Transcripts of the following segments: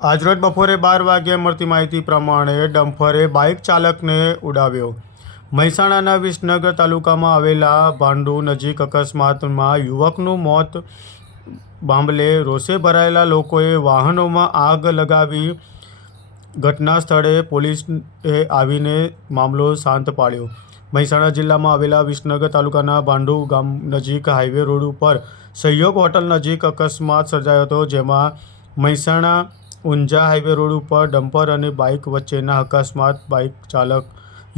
આજરોજ બપોરે 12 વાગ્યે મળતી માહિતી પ્રમાણે ડમ્પરે બાઇક ચાલકને ઉડાવ્યો। મહેસાણાના વિસનગર તાલુકામાં આવેલા ભાંડુ નજીક અકસ્માતમાં યુવકનું મોત મામલે રોષે ભરાયેલા લોકોએ વાહનોમાં આગ લગાવી ઘટના સ્થળે પોલીસે આવીને મામલો શાંત પાડ્યો। મહેસાણા જિલ્લામાં આવેલા વિસનગર તાલુકાના ભાંડુ ગામ નજીક હાઈવે રોડ ઉપર સહયોગ હોટલ નજીક અકસ્માત સર્જાયો હતો, જેમાં મહેસાણા ઊંઝા હાઈવે રોડ ઉપર ડમ્પર અને બાઇક વચ્ચેના અકસ્માત બાઇક ચાલક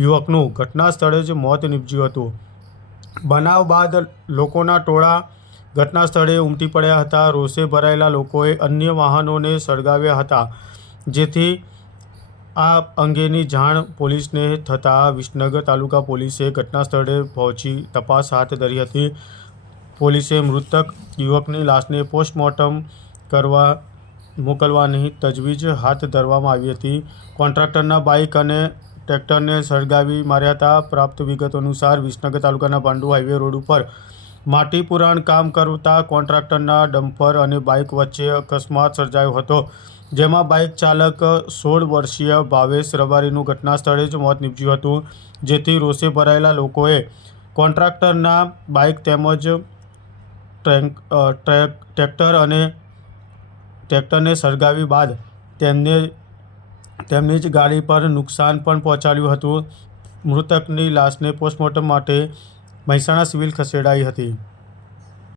યુવકનું ઘટના સ્થળે જ મોત નીપજ્યું હતું। બનાવ બાદ લોકોના ટોળા ઘટના સ્થળે ઉમટી પડ્યા હતા। રોષે ભરાયેલા લોકોએ અન્ય વાહનોને સળગાવ્યા હતા, જેથી આ અંગેની જાણ પોલીસને થતાં વિસનગર તાલુકા પોલીસે ઘટના સ્થળે પહોંચી તપાસ હાથ ધરી હતી। પોલીસે મૃતક યુવકની લાશને પોસ્ટમોર્ટમ કરવા મોકલવાની તજવીજ હાથ ધરવામાં આવી હતી। કોન્ટ્રાક્ટરના બાઇક અને ટ્રેક્ટરને સળગાવી માર્યા હતા। પ્રાપ્ત વિગતો અનુસાર વિસનગર તાલુકાના ભાંડુ હાઈવે રોડ ઉપર માટી પુરાણ કામ કરતા કોન્ટ્રાક્ટરના ડમ્પર અને બાઇક વચ્ચે અકસ્માત સર્જાયો હતો, જેમાં બાઇક ચાલક 16 વર્ષીય ભાવેશ રબારીનું ઘટના સ્થળે જ મોત નીપજ્યું હતું, જેથી રોષે ભરાયેલા લોકોએ કોન્ટ્રાક્ટરના બાઇક તેમજ ટ્રેક્ટરને સળગાવી બાદ તેમની જ ગાડી પર નુકસાન પણ પહોંચાડ્યું હતું। મૃતકની લાશને પોસ્ટમોર્ટમ માટે મહેસાણા સિવિલ ખસેડાઈ હતી।